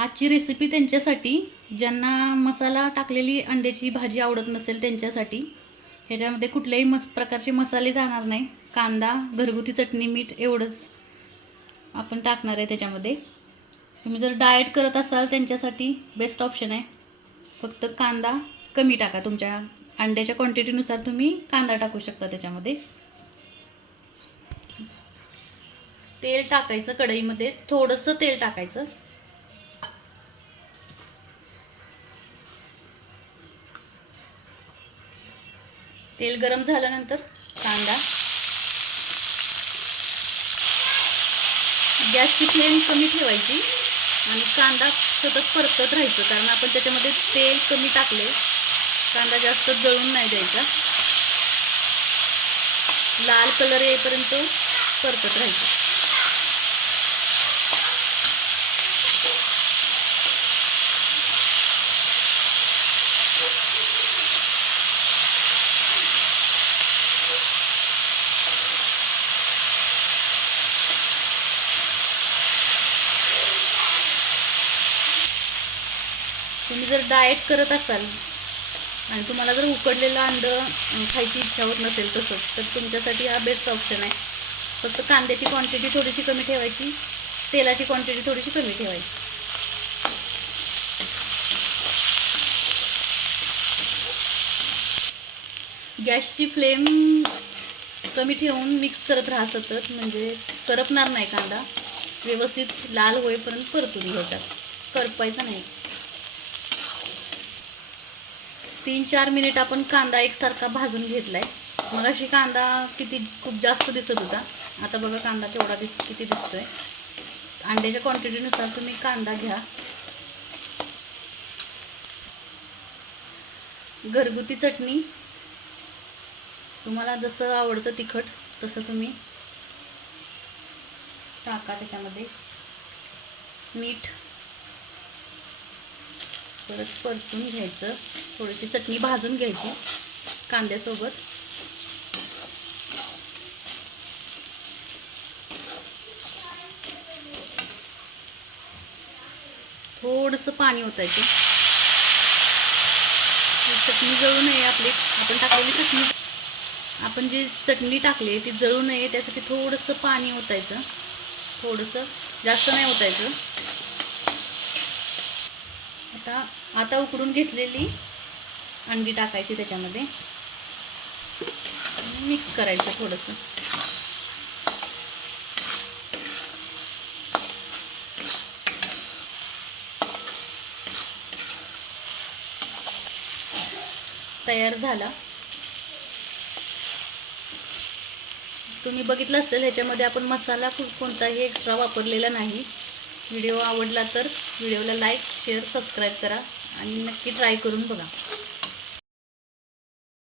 आजची रेसिपी त्यांच्यासाठी ज्यांना मसाला टाकलेली अंड्याची भाजी आवडत नसेल त्यांच्यासाठी. ह्याच्यामध्ये कुठल्याही प्रकारचे मसाले जाणार नाही. कांदा, घरगुती चटणी, मीठ एवढंच आपण टाकणार आहे त्याच्यामध्ये. तुम्ही जर डाएट करत असाल त्यांच्यासाठी बेस्ट ऑप्शन आहे. फक्त कांदा कमी टाका. तुमच्या अंड्याच्या क्वांटिटीनुसार तुम्ही कांदा टाकू शकता त्याच्यामध्ये. तेल टाकायचं कढईमध्ये, थोडंसं तेल टाकायचं. तेल गरम झाल्यानंतर कांदा. गॅसची फ्लेम कमी ठेवायची आणि कांदा सतत परतत राहायचं, कारण आपण त्याच्यामध्ये तेल कमी टाकले. कांदा जास्त जळून नाही द्यायचा. लाल कलर येईपर्यंत परतत राहायचं. तुम्ही जर डाएट करत असाल आणि तुम्हाला जर उकडलेलं अंडं खायची इच्छा होत नसेल तसंच, तर तुमच्यासाठी हा बेस्ट ऑप्शन आहे. फक्त कांद्याची क्वांटिटी थोडीशी कमी ठेवायची, तेलाची क्वांटिटी थोडीशी कमी ठेवायची. गॅसची फ्लेम कमी ठेवून मिक्स करत राहा सतत, म्हणजे करपणार नाही कांदा. व्यवस्थित लाल होईपर्यंत परतून घ्यायचा, करपायचा नाही. 3-4 मिनिट आपण कांदा एकसारखा भाजून घेतलाय. मग अशी कांदा खूप जास्त दिसत होता. आता बघा कांदा केवढा किती दिसतोय. अंड्याच्या क्वांटिटीनुसार तुम्ही कांदा घ्या. घरगुती चटणी तुम्हाला जसं आवडतं तिखट तसं तुम्ही टाका त्याच्यामध्ये. मीठ परत परतून घ्यायचं. थोडीशी चटणी भाजून घ्यायची कांद्यासोबत. थोडंसं पाणी ओतायचं. चटणी जळू नये आपली. आपण टाकलेली चटणी, आपण जी चटणी टाकली ती जळू नये त्यासाठी थोडंसं पाणी ओतायचं. थोडंसं, जास्त नाही ओतायचं. आता उकडून घेतलेली अंडी टाकायची त्याच्यामध्ये. मिक्स करायचं थोडंसं. तयार झाला. तुम्ही बघितलं असेल ह्याच्यामध्ये आपण मसाला कोणताही एक्स्ट्रा वापरलेला नाही. व्हिडिओ आवडला तर व्हिडिओला लाईक, शेअर, सबस्क्राईब करा आणि नक्की ट्राय करून बघा.